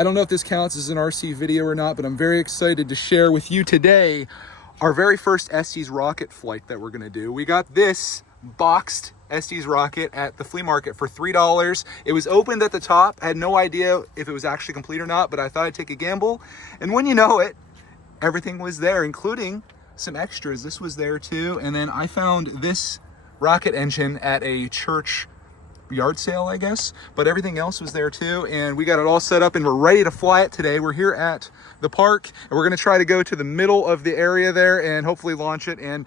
I don't know if this counts as an RC video or not, but I'm very excited to share with you today our very first Estes Rocket flight that we're gonna do. We got this boxed Estes Rocket at the flea market for $3. It was opened at the top. I had no idea if it was actually complete or not, but I thought I'd take a gamble. And when you know it, everything was there, including some extras. This was there too. And then I found this rocket engine at a church yard sale, I guess, but everything else was there too. And we got it all set up and we're ready to fly it today. We're here at the park and we're gonna try to go to the middle of the area there and hopefully launch it. And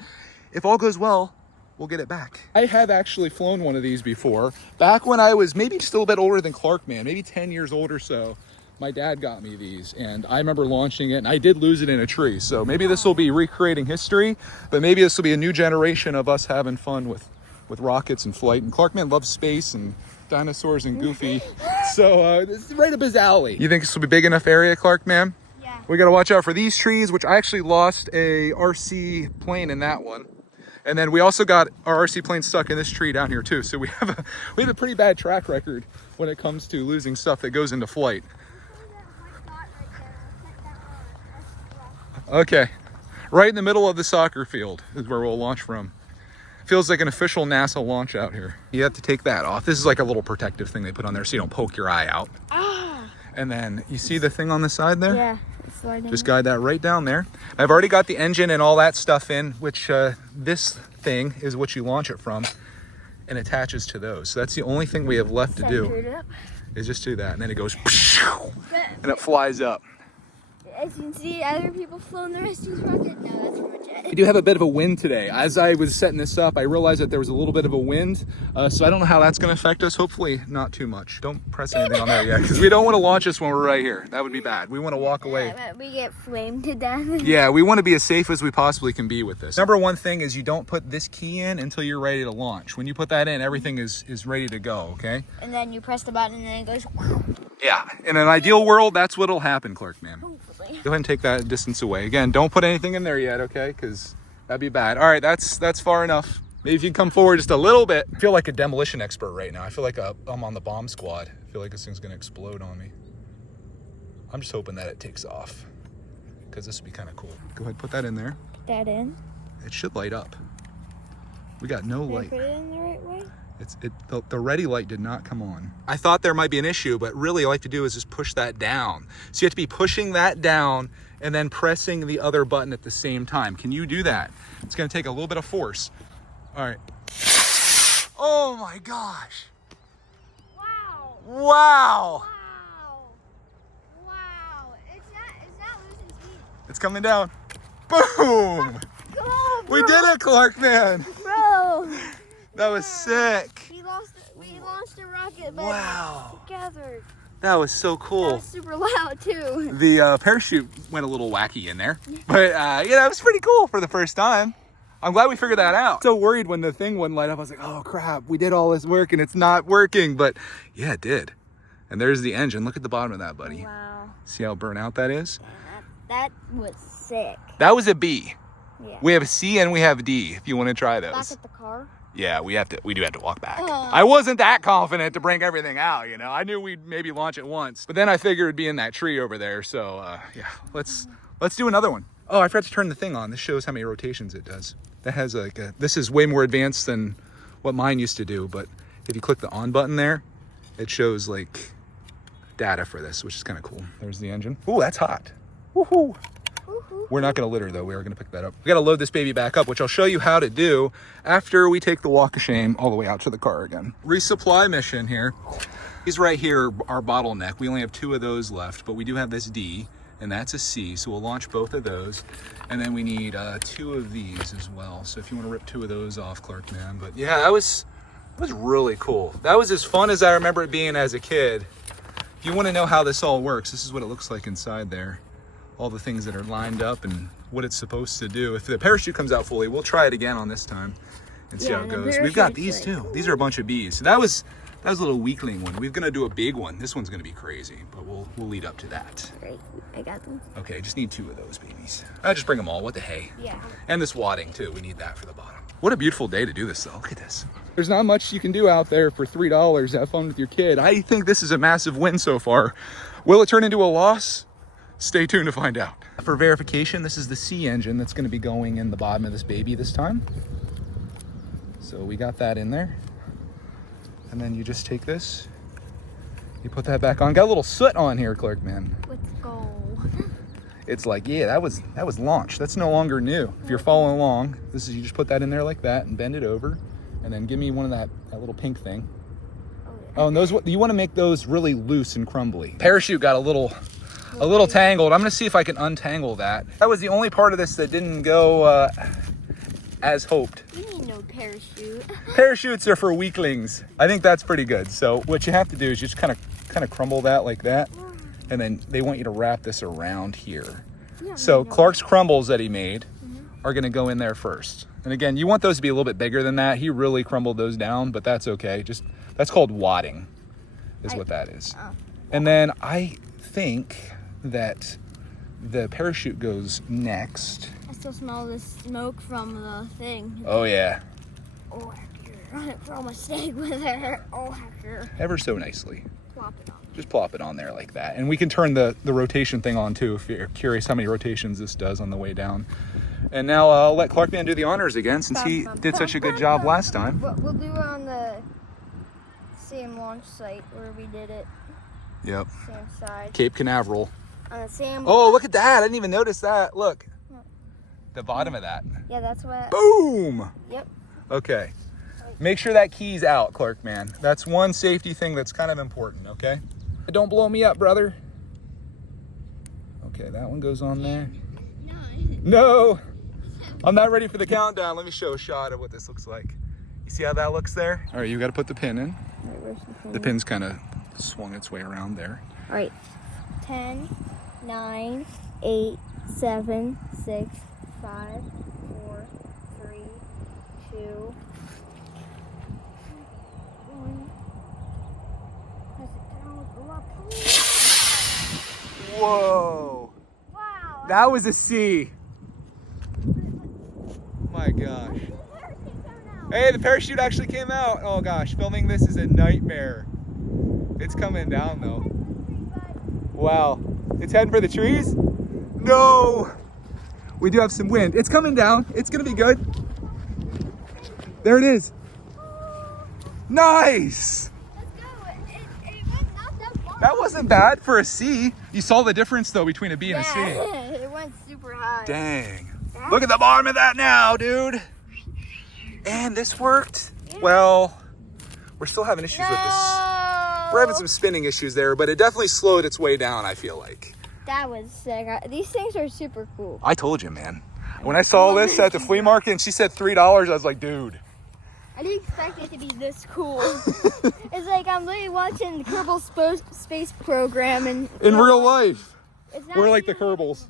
if all goes well, we'll get it back. I have actually flown one of these before. Back when I was maybe still a bit older than Clark, man, maybe 10 years old or so. My dad got me these and I remember launching it and I did lose it in a tree. So maybe this will be recreating history, but maybe this will be a new generation of us having fun with rockets and flight. And Clarkman loves space and dinosaurs and Goofy. So this is right up his alley. You think this will be big enough area, Clarkman? Yeah. We got to watch out for these trees, which I actually lost a RC plane in that one. And then we also got our RC plane stuck in this tree down here too. So we have a pretty bad track record when it comes to losing stuff that goes into flight. Okay. Right in the middle of the soccer field is where we'll launch from. Feels like an official NASA launch out here. You have to take that off. This is like a little protective thing they put on there so you don't poke your eye out. Ah. And then you see the thing on the side there? Yeah, it's sliding. Just guide that right down there. I've already got the engine and all that stuff in, which this thing is what you launch it from and attaches to those. So that's the only thing we have left to do is just do that. And then it goes and it flies up. As you can see, other people flown their Estes Rocket. No, that's from a jet. We do have a bit of a wind today. As I was setting this up, I realized that there was a little bit of a wind. So I don't know how that's going to affect us. Hopefully not too much. Don't press anything on there yet because we don't want to launch this when we're right here. That would be bad. We want to walk away. We get flamed to death. Yeah, we want to be as safe as we possibly can be with this. Number one thing is you don't put this key in until you're ready to launch. When you put that in, everything is ready to go, okay? And then you press the button and then it goes. Yeah, in an ideal world, that's what'll happen, Clark, man. Hopefully. Go ahead and take that distance away. Again, don't put anything in there yet, okay? Because that'd be bad. All right, that's far enough. Maybe if you can come forward just a little bit. I feel like a demolition expert right now. I feel like I'm on the bomb squad. I feel like this thing's gonna explode on me. I'm just hoping that it takes off because this would be kind of cool. Go ahead, put that in there. Put that in. It should light up. We got no light. Put it in the right way. The ready light did not come on. I thought there might be an issue, but really all I like to do is just push that down. So you have to be pushing that down and then pressing the other button at the same time. Can you do that? It's gonna take a little bit of force. All right. Oh my gosh. Wow. Wow. Wow. Wow. It's not losing speed. It's coming down. Boom. Come on, bro. We did it, Clark, man. Bro. That was sick. We launched a rocket, but Wow. together. That was so cool. That was super loud too. The parachute went a little wacky in there, but it was pretty cool for the first time. I'm glad we figured that out. So worried when the thing wouldn't light up. I was like, oh crap, we did all this work and it's not working, but yeah, it did. And there's the engine. Look at the bottom of that, buddy. Wow. See how burnt out that is? That was sick. That was a B. Yeah. We have a C and we have a D if you want to try those. Back at the car. Yeah, we do have to walk back. I wasn't that confident to bring everything out, you know. I knew we'd maybe launch it once, but then I figured it'd be in that tree over there. So yeah, let's do another one. Oh, I forgot to turn the thing on. This shows how many rotations it does. That has this is way more advanced than what mine used to do, but if you click the on button there, it shows like data for this, which is kind of cool. There's the engine. Ooh, that's hot. Woohoo. We're not going to litter though. We are going to pick that up. We got to load this baby back up, which I'll show you how to do after we take the walk of shame all the way out to the car again. Resupply mission here. These right here are our bottleneck. We only have 2 of those left, but we do have this D and that's a C. So we'll launch both of those. And then we need 2 of these as well. So if you want to rip 2 of those off, Clark, man. But yeah, that was really cool. That was as fun as I remember it being as a kid. If you want to know how this all works, this is what it looks like inside there. All the things that are lined up and what it's supposed to do. If the parachute comes out fully, we'll try it again on this time and see how it goes. We've got these too. These are a bunch of bees. So that was a little weakling one. We're gonna do a big one. This one's gonna be crazy, but we'll lead up to that. Great, I got them. Okay, just need 2 of those babies. I just bring them all. What the hey? Yeah. And this wadding too. We need that for the bottom. What a beautiful day to do this though. Look at this. There's not much you can do out there for $3. Have fun with your kid. I think this is a massive win so far. Will it turn into a loss? Stay tuned to find out. For verification, this is the C engine that's going to be going in the bottom of this baby this time. So we got that in there. And then you just take this, you put that back on. Got a little soot on here, Clark, man. Let's go. It's like, yeah, that was launched. That's no longer new. If you're following along, this is, you just put that in there like that and bend it over. And then give me one of that little pink thing. Oh, and those, you want to make those really loose and crumbly. Parachute got a little tangled. I'm gonna see if I can untangle that. That was the only part of this that didn't go as hoped. We need no parachute. Parachutes are for weaklings. I think that's pretty good. So what you have to do is just kind of crumble that like that. And then they want you to wrap this around here. So Clark's crumbles that he made are gonna go in there first. And again, you want those to be a little bit bigger than that. He really crumbled those down, but that's okay. That's called wadding, is what that is. And then I think that the parachute goes next. I still smell the smoke from the thing. Oh yeah. Oh, heck, throw my steak with her. Oh, heck. Ever so nicely. Plop it on. Just plop it on there like that. And we can turn the rotation thing on too if you're curious how many rotations this does on the way down. And now I'll let Clarkman do the honors again since he did such a good job last time. We'll do it on the same launch site where we did it. Yep. Same side. Cape Canaveral. On the same. Oh, look at that. I didn't even notice that. Look. The bottom of that. Yeah, that's what. Boom. Yep. Okay. Make sure that key's out, Clark, man. That's one safety thing that's kind of important, okay? Don't blow me up, brother. Okay, that one goes on there. No. I'm not ready for the countdown. Let me show a shot of what this looks like. You see how that looks there? All right, you got to put the pin in. Right, where's the pin? The pin's kind of swung its way around there. All right. 10, 9, 8, 7, 6, 5, 4, 3, 2, 1. Press it down with the lock. Whoa. Wow. That was a C. My gosh. Hey, the parachute actually came out. Oh gosh, filming this is a nightmare. It's coming down though. Wow. It's heading for the trees? No. We do have some wind. It's coming down. It's gonna be good. There it is. Nice. Let's go. It went not that far. That wasn't bad for a C. You saw the difference though between a B and a C. It went super high. Dang. Look at the bottom of that now, dude. And this worked. Yeah. Well, we're still having issues with this. We're having some spinning issues there, but it definitely slowed its way down, I feel like. That was sick. These things are super cool. I told you, man. When I saw this at the flea market and she said $3, I was like, dude. I didn't expect it to be this cool. It's like I'm literally watching the Kerbal Space Program and in real life. It's not We're like the Kerbals.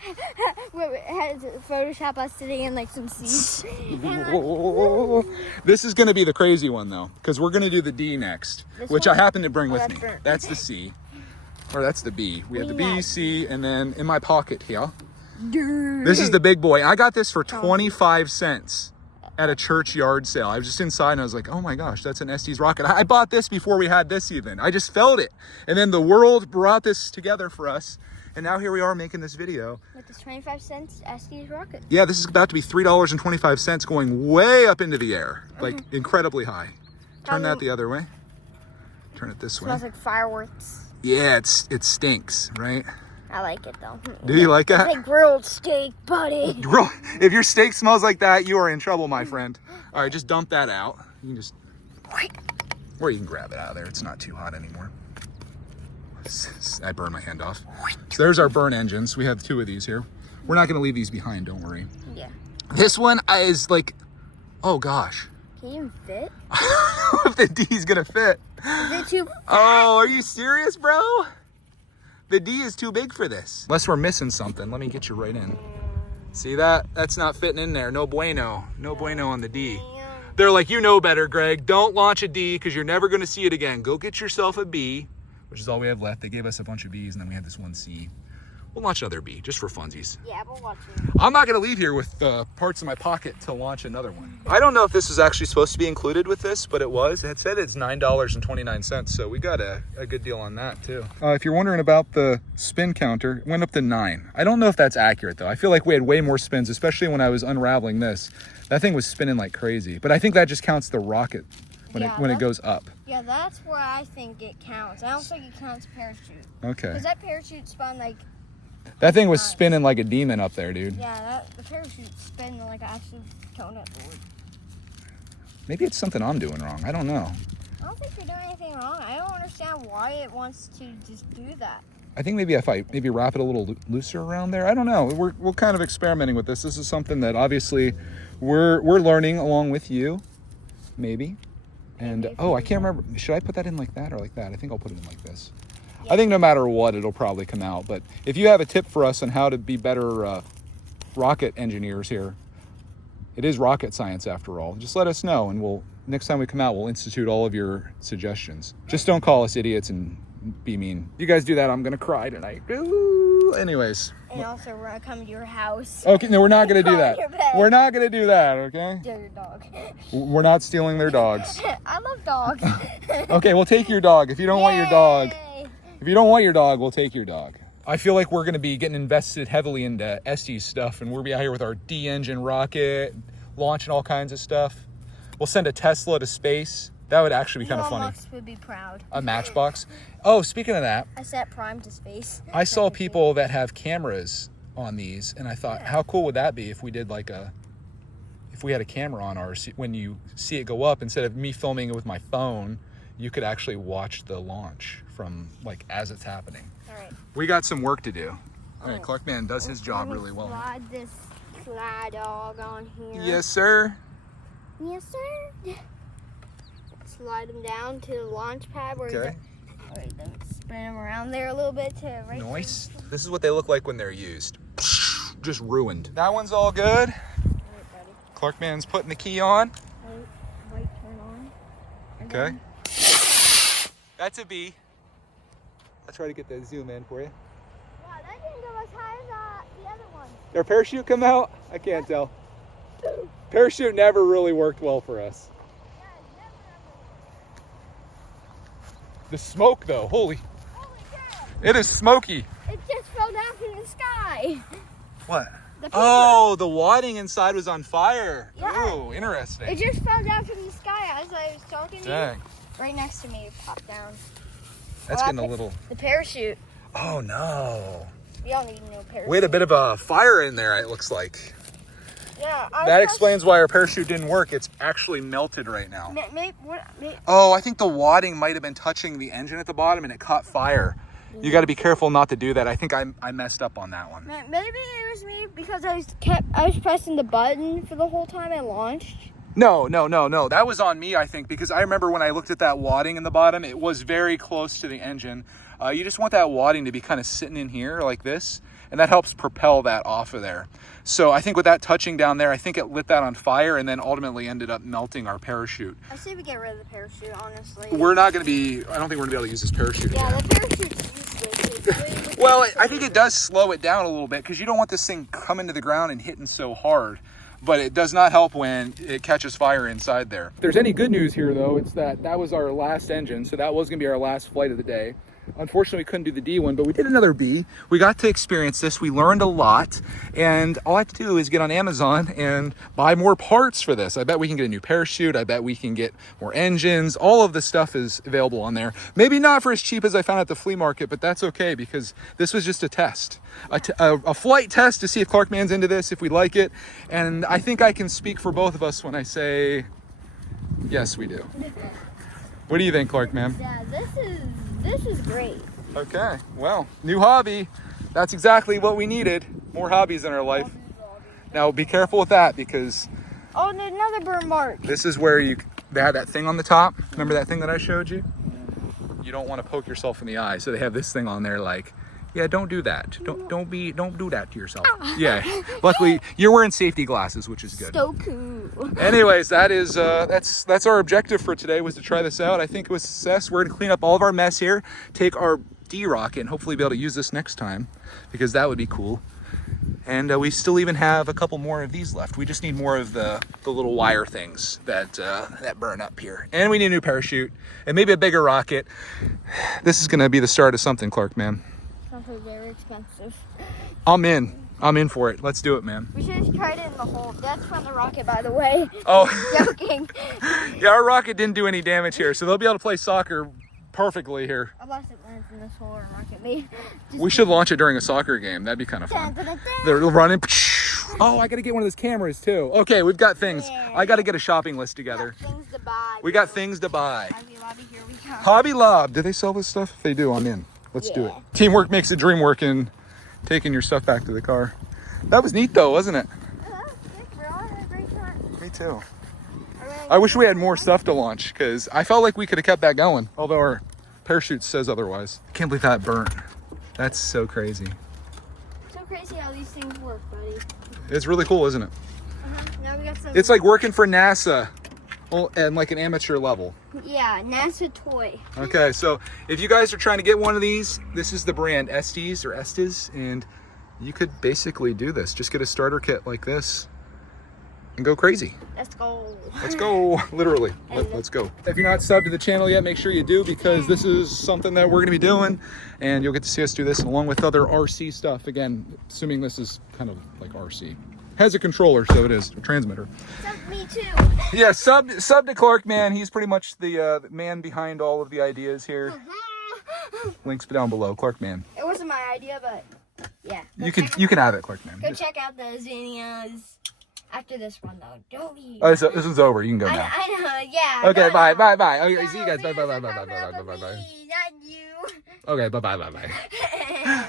Had to Photoshop us sitting in like some seats. This is going to be the crazy one though, because we're going to do the D next, which I happen to bring with me. Burnt. That's the C, or that's the B. We have the B, C, and then in my pocket here, this is the big boy. I got this for 25 cents at a church yard sale. I was just inside and I was like, oh my gosh, that's an Estes Rocket. I bought this before we had this even. I just felt it. And then the world brought this together for us. And now here we are making this video. With this 25 cents Estes Rocket. Yeah, this is about to be $3.25 going way up into the air. Like incredibly high. Turn that the other way. Turn it this way. Smells like fireworks. Yeah, it stinks, right? I like it though. Do you like that? It's like grilled steak, buddy. If your steak smells like that, you are in trouble, my friend. All right, just dump that out. You can just, or you can grab it out of there. It's not too hot anymore. I burned my hand off. So there's our burn engines. We have 2 of these here. We're not gonna leave these behind, don't worry. Yeah. This one is like, oh gosh. Can you even fit? I don't know if the D's gonna fit. Is it too fat? Oh, are you serious, bro? The D is too big for this. Unless we're missing something. Let me get you right in. See that? That's not fitting in there. No bueno. No bueno on the D. They're like, you know better, Greg. Don't launch a D because you're never gonna see it again. Go get yourself a B, which is all we have left. They gave us a bunch of Bs and then we had this one C. We'll launch another bee just for funsies. Yeah, we'll watch it. I'm not gonna leave here with parts in my pocket to launch another one. I don't know if this was actually supposed to be included with this, but it was. It said it's $9.29, so we got a good deal on that too. If you're wondering about the spin counter, it went up to 9. I don't know if that's accurate though. I feel like we had way more spins, especially when I was unraveling this. That thing was spinning like crazy, but I think that just counts the rocket when it goes up. Yeah, that's where I think it counts. I don't think it counts parachute. Okay. Because that parachute spun like... That thing was spinning like a demon up there, dude. Yeah, the parachute spinning like an absolute donut board. Maybe it's something I'm doing wrong. I don't know. I don't think you're doing anything wrong. I don't understand why it wants to just do that. I think maybe if I wrap it a little looser around there. I don't know. We're kind of experimenting with this. This is something that obviously we're learning along with you, maybe. And I can't remember. Should I put that in like that or like that? I think I'll put it in like this. I think no matter what, it'll probably come out. But if you have a tip for us on how to be better rocket engineers here, it is rocket science after all. Just let us know, and next time we come out, we'll institute all of your suggestions. Just don't call us idiots and be mean. If you guys do that, I'm gonna cry tonight. Ooh. Anyways. And also, we're gonna come to your house. Okay, no, we're not gonna do that. We're not gonna do that, okay? Steal your dog. We're not stealing their dogs. I love dogs. Okay, we'll take your dog if you don't want your dog. If you don't want your dog, we'll take your dog. I feel like we're going to be getting invested heavily into Estes stuff, and we'll be out here with our D-engine rocket, launching all kinds of stuff. We'll send a Tesla to space. That would actually be kind of funny. Elon Musk would be proud. A Matchbox. Oh, speaking of that. I sent Prime to space. I saw people that have cameras on these, and I thought, how cool would that be if we did if we had a camera on ours, when you see it go up, instead of me filming it with my phone, you could actually watch the launch from as it's happening. All right. We got some work to do. All right, Clarkman does his job really well. Slide this fly dog on here. Yes, sir. Yes, sir. Slide him down to the launch pad where Okay. all right, then spin him around there a little bit to right. Nice. This is what they look like when they're used. Just ruined. That one's all good. All right, buddy. Clarkman's putting the key on. Light turn on. And Okay. then- That's a bee. I'll try to get that zoom in for you. Wow, that didn't go as high as the other one. Did our parachute come out? I can't tell. Parachute never really worked well for us. Yeah, never. The smoke though, holy cow. it is smoky. It just fell down from the sky. What? The paper. Oh, the wadding inside was on fire. Yeah. Oh, interesting. It just fell down from the sky as I was talking to Dang. you. Right next to me, it popped down. That's getting a little... The parachute. Oh no. We all need no parachute. We had a bit of a fire in there, it looks like. Yeah. That explains why our parachute didn't work. It's actually melted right now. What? Oh, I think the wadding might have been touching the engine at the bottom and it caught fire. You got to be careful not to do that. I think I messed up on that one. Maybe it was me because I was pressing the button for the whole time I launched. No. That was on me, I think, because I remember when I looked at that wadding in the bottom, it was very close to the engine. You just want that wadding to be kind of sitting in here like this, and that helps propel that off of there. So I think with that touching down there, I think it lit that on fire and then ultimately ended up melting our parachute. I say we get rid of the parachute, honestly. We're not going to be, I don't think we're going to be able to use this parachute again. Yeah, the parachute's useless. Well, I think it does slow it down a little bit because you don't want this thing coming to the ground and hitting so hard. But it does not help when it catches fire inside there. If there's any good news here, though, it's that was our last engine, so that was going to be our last flight of the day. Unfortunately, we couldn't do the D one, but we did another B. We got to experience this. We learned a lot, and all I have to do is get on Amazon and buy more parts for this. I bet we can get a new parachute. I bet we can get more engines. All of the stuff is available on there. Maybe not for as cheap as I found at the flea market, but that's okay because this was just a test, a flight test to see if Clarkman's into this, if we like it. And I think I can speak for both of us when I say, yes, we do. What do you think, Clarkman? Yeah, this is great. Okay, well, new hobby. That's exactly what we needed. More hobbies in our life. Now be careful with that because... Oh, and another burn mark. This is where they had that thing on the top. Remember that thing that I showed you? You don't want to poke yourself in the eye. So they have this thing on there like, yeah, don't do that. Don't do that to yourself. Yeah. Luckily, you're wearing safety glasses, which is good. So cool. Anyways, that's our objective for today, was to try this out. I think it was a success. We're gonna clean up all of our mess here, take our D rocket and hopefully be able to use this next time, because that would be cool. And we still even have a couple more of these left. We just need more of the little wire things that that burn up here. And we need a new parachute and maybe a bigger rocket. This is gonna be the start of something, Clark, man. Sounds like very expensive. I'm in for it. Let's do it, man. We should have tried it in the hole. That's from the rocket, by the way. Oh, Joking. yeah, our rocket didn't do any damage here, so they'll be able to play soccer perfectly here. Unless it lands in this hole or rocket me. We should launch it during a soccer game. That'd be kind of fun. They're running. Oh, I gotta get one of those cameras too. Okay, we've got things. Yeah. I gotta get a shopping list together. Things to buy. We got things to buy. Hobby Lobby, here we go. Hobby Lob. Do they sell this stuff? If they do, I'm in. Let's do it. Yeah. Teamwork makes the dream work, and taking your stuff back to the car. That was neat though, wasn't it? We're all having a great time. Me too. I wish we had more stuff to launch, because I felt like we could have kept that going, although our parachute says otherwise. I can't believe that burnt. That's so crazy. So crazy how these things work, buddy. It's really cool, isn't it? Now we got some. It's like working for NASA, well, and like an amateur level. Yeah, NASA toy. Okay, so if you guys are trying to get one of these, this is the brand Estes or Estes, and you could basically do this. Just get a starter kit like this and go crazy. Let's go. Let's go, literally. Let's go. If you're not subbed to the channel yet, make sure you do, because this is something that we're gonna be doing, and you'll get to see us do this along with other RC stuff. Again, assuming this is kind of like RC. Has a controller, so it is a transmitter. Me too. Yeah, sub to Clark, man. He's pretty much the man behind all of the ideas here. Links down below, Clark, man. It wasn't my idea, but yeah. You can have it, Clark, man. Go check out those videos after this one, though. Don't you? Oh, this one's over. You can go now. I know, yeah. Okay, no, bye, no. bye, bye. Okay, No, see you guys. Bye, bye, bye, bye, bye, videos bye, are bye, bye, bye, bye. me, not you. Okay, bye, bye, bye, bye.